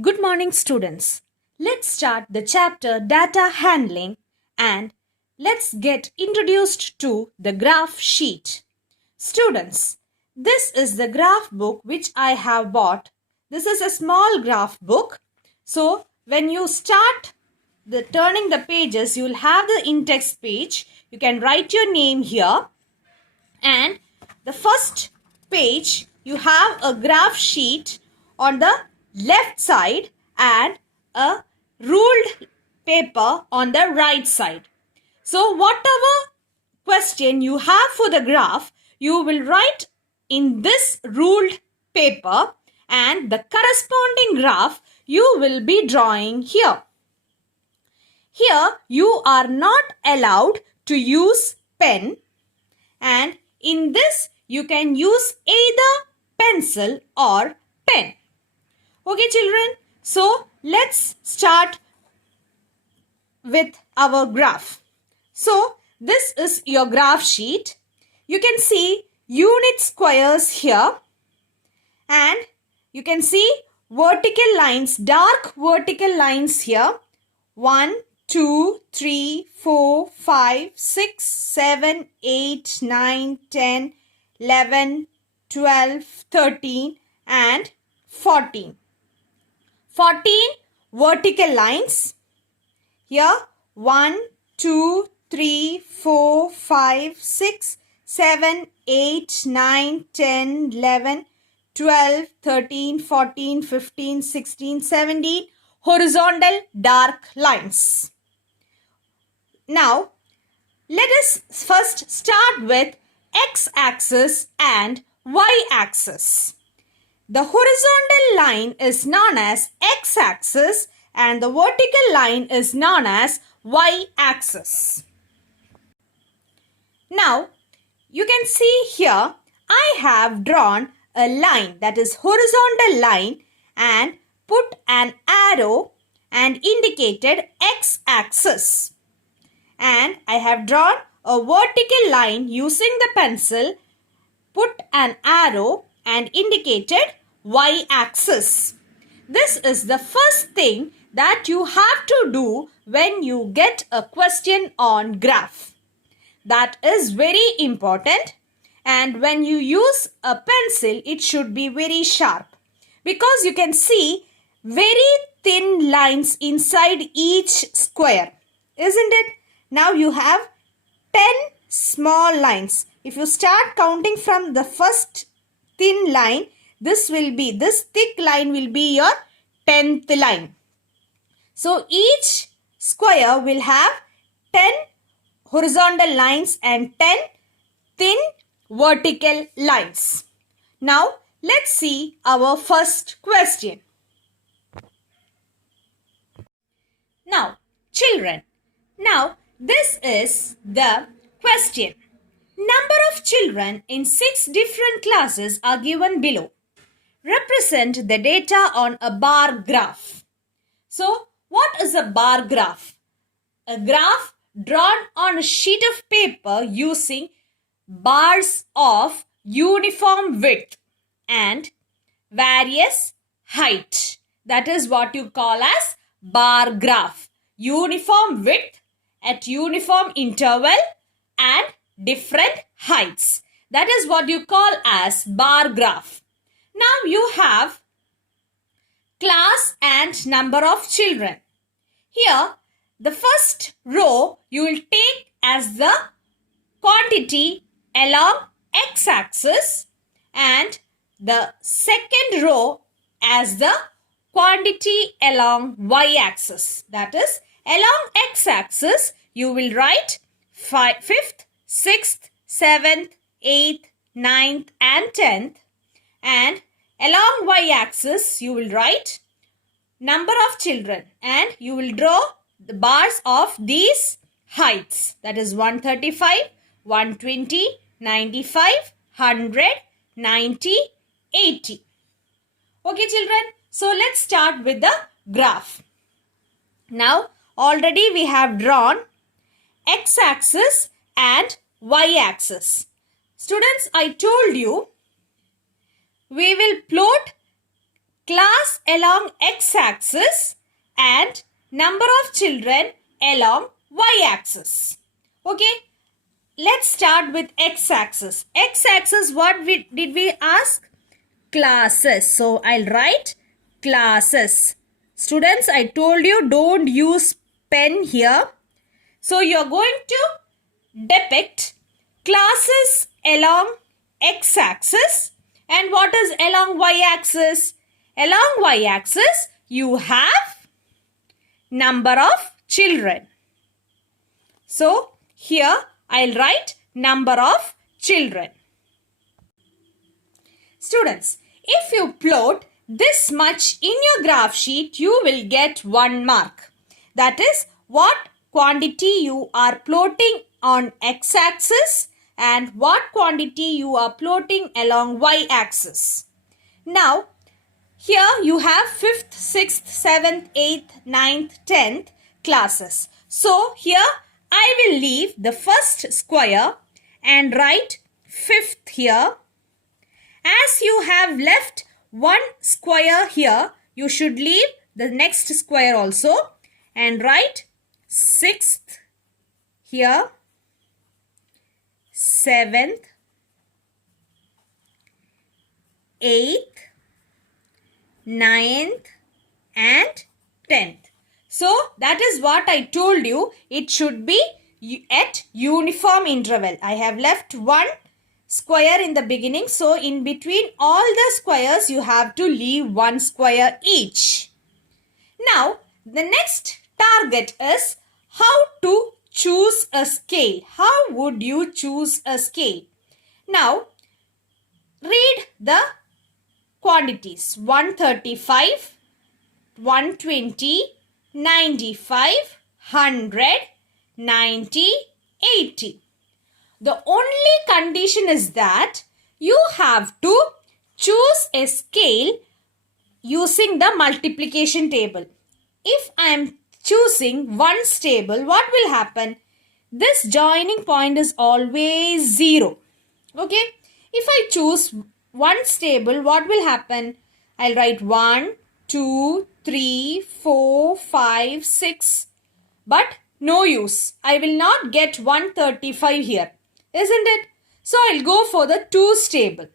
Good morning, students. Let's start the chapter Data Handling and let's get introduced to the graph sheet. Students, this is the graph book which I have bought. This is a small graph book. So, when you start turning the pages, you will have the in-text page. You can write your name here. And the first page, you have a graph sheet on the left side and a ruled paper on the right side. So whatever question you have for the graph, you will write in this ruled paper and the corresponding graph you will be drawing here. Here you are not allowed to use pen, and in this you can use either pencil or pen. Okay children, so let's start with our graph. So this is your graph sheet. You can see unit squares here and you can see vertical lines, dark vertical lines here. 1, 2, 3, 4, 5, 6, 7, 8, 9, 10, 11, 12, 13 and 14. 14 vertical lines. Here 1, 2, 3, 4, 5, 6, 7, 8, 9, 10, 11, 12, 13, 14, 15, 16, 17 horizontal dark lines. Now, let us first start with x-axis and y-axis. The horizontal line is known as x-axis and the vertical line is known as y-axis. Now, you can see here I have drawn a line, that is horizontal line, and put an arrow and indicated x-axis. And I have drawn a vertical line using the pencil, put an arrow and indicated y-axis. This is the first thing that you have to do when you get a question on graph. That is very important, and when you use a pencil, it should be very sharp because you can see very thin lines inside each square, isn't it? Now you have 10 small lines. If you start counting from the first thin line, this thick line will be your 10th line. So each square will have 10 horizontal lines and 10 thin vertical lines. Now let's see our first question. Now children, this is the question. Number of children in 6 different classes are given below. Represent the data on a bar graph. So, what is a bar graph? A graph drawn on a sheet of paper using bars of uniform width and various height. That is what you call as bar graph. Uniform width at uniform interval and different heights. That is what you call as bar graph. Now you have class and number of children. Here, the first row you will take as the quantity along x-axis and the second row as the quantity along y-axis. That is, along x-axis you will write 5th, 6th, 7th, 8th, 9th and 10th, and along y-axis you will write number of children and you will draw the bars of these heights, that is 135, 120, 95, 100, 90, 80. Okay children, so let's start with the graph. Now already we have drawn x-axis and y-axis. Students, I told you we will plot class along x-axis and number of children along y-axis. Okay, let's start with x-axis. X-axis, what did we ask? Classes. So I'll write classes. Students, I told you don't use pen here. So you're going to depict classes along x-axis. And what is along y-axis? Along y-axis, you have number of children. So here I'll write number of children. Students, if you plot this much in your graph sheet, you will get 1 mark. That is what quantity you are plotting on x-axis and what quantity you are plotting along y-axis. Now, here you have 5th, 6th, 7th, 8th, 9th, 10th classes. So, here I will leave the first square and write 5th here. As you have left one square here, you should leave the next square also and write 6th here, 7th, 8th, 9th and 10th. So that is what I told you. It should be at uniform interval. I have left one square in the beginning. So in between all the squares, you have to leave one square each. Now the next target is how to choose a scale. How would you choose a scale? Now read the quantities: 135, 120, 95, 100, 90, 80. The only condition is that you have to choose a scale using the multiplication table. If I am choosing ones table, what will happen? This joining point is always 0. Okay. If I choose ones table, what will happen? I'll write 1, 2, 3, 4, 5, 6. But no use. I will not get 135 here. Isn't it? So I'll go for the 2's table.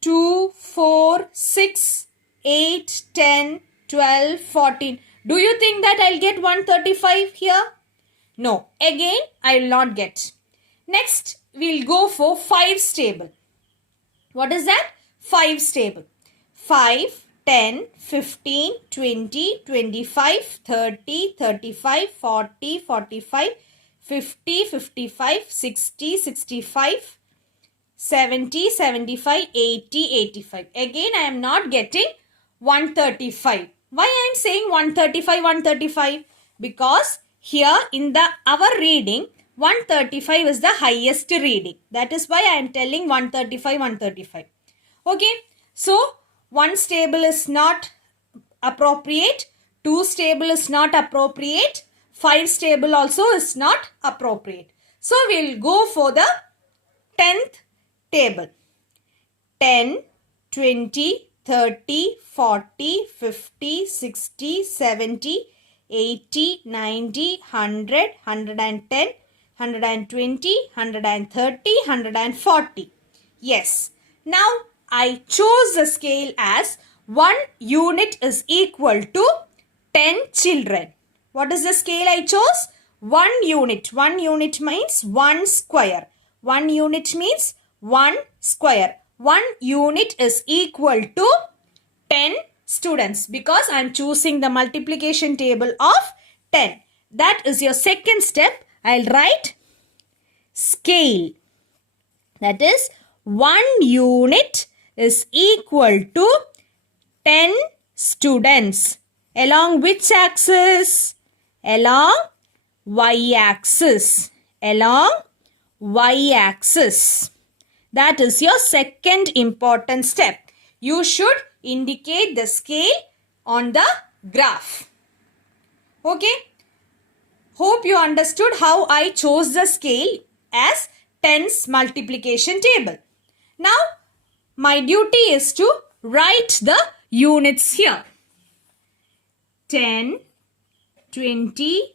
2, 4, 6, 8, 10, 12, 14. Do you think that I'll get 135 here? No. Again, I will not get. Next, we'll go for 5's table. What is that? 5's table. 5, 10, 15, 20, 25, 30, 35, 40, 45, 50, 55, 60, 65, 70, 75, 80, 85. Again, I am not getting 135. Why I am saying 135, 135? Because here in our reading, 135 is the highest reading. That is why I am telling 135, 135. Okay. So, 1's table is not appropriate. 2's table is not appropriate. 5's table also is not appropriate. So, we will go for the 10th table. 10, 20, 30, 40, 50, 60, 70, 80, 90, 100, 110, 120, 130, 140. Yes. Now, I chose the scale as 1 unit is equal to 10 children. What is the scale I chose? 1 unit. 1 unit means 1 square. 1 unit means 1 square. 1 unit is equal to 10 students because I am choosing the multiplication table of 10. That is your second step. I'll write scale. That is 1 unit is equal to 10 students. Along which axis? Along y-axis. Along y-axis. That is your second important step. You should indicate the scale on the graph. Okay. Hope you understood how I chose the scale as 10's multiplication table. Now, my duty is to write the units here. 10, 20,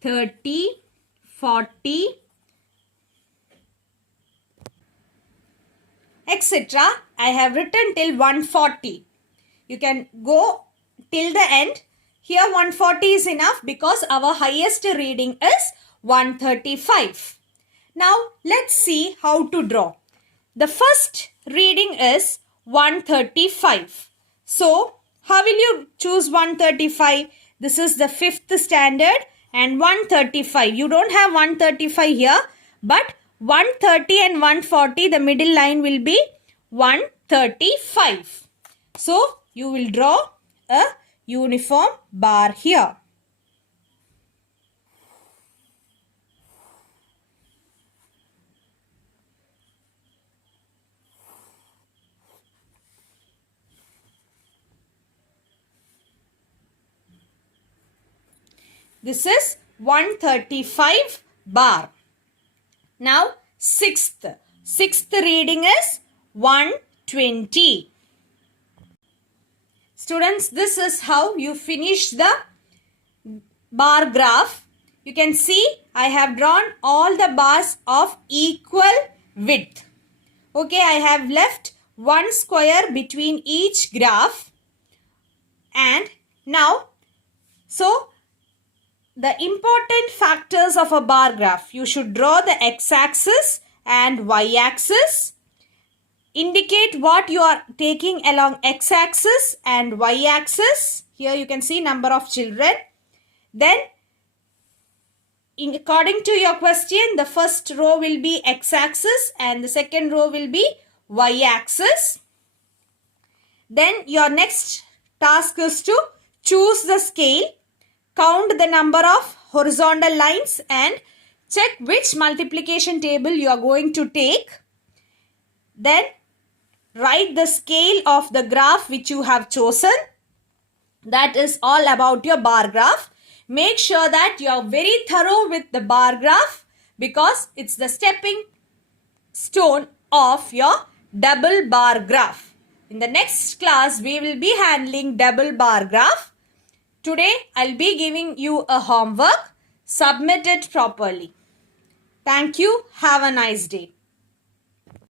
30, 40, etc. I have written till 140. You can go till the end. Here 140 is enough because our highest reading is 135. Now let's see how to draw. The first reading is 135. So how will you choose 135? This is the 5th standard and 135. You don't have 135 here, but 130 and 140, the middle line will be 135. So you will draw a uniform bar here. This is 135 bar. Now sixth reading is 120. Students, this is how you finish the bar graph. You can see I have drawn all the bars of equal width. Okay, I have left one square between each graph. And now, so the important factors of a bar graph. You should draw the x-axis and y-axis. Indicate what you are taking along x-axis and y-axis. Here you can see number of children. Then, according to your question, the first row will be x-axis and the second row will be y-axis. Then your next task is to choose the scale, count the number of horizontal lines and check which multiplication table you are going to take. Then write the scale of the graph which you have chosen. That is all about your bar graph. Make sure that you are very thorough with the bar graph because it's the stepping stone of your double bar graph. In the next class, we will be handling double bar graph. Today, I'll be giving you a homework. Submit it properly. Thank you. Have a nice day.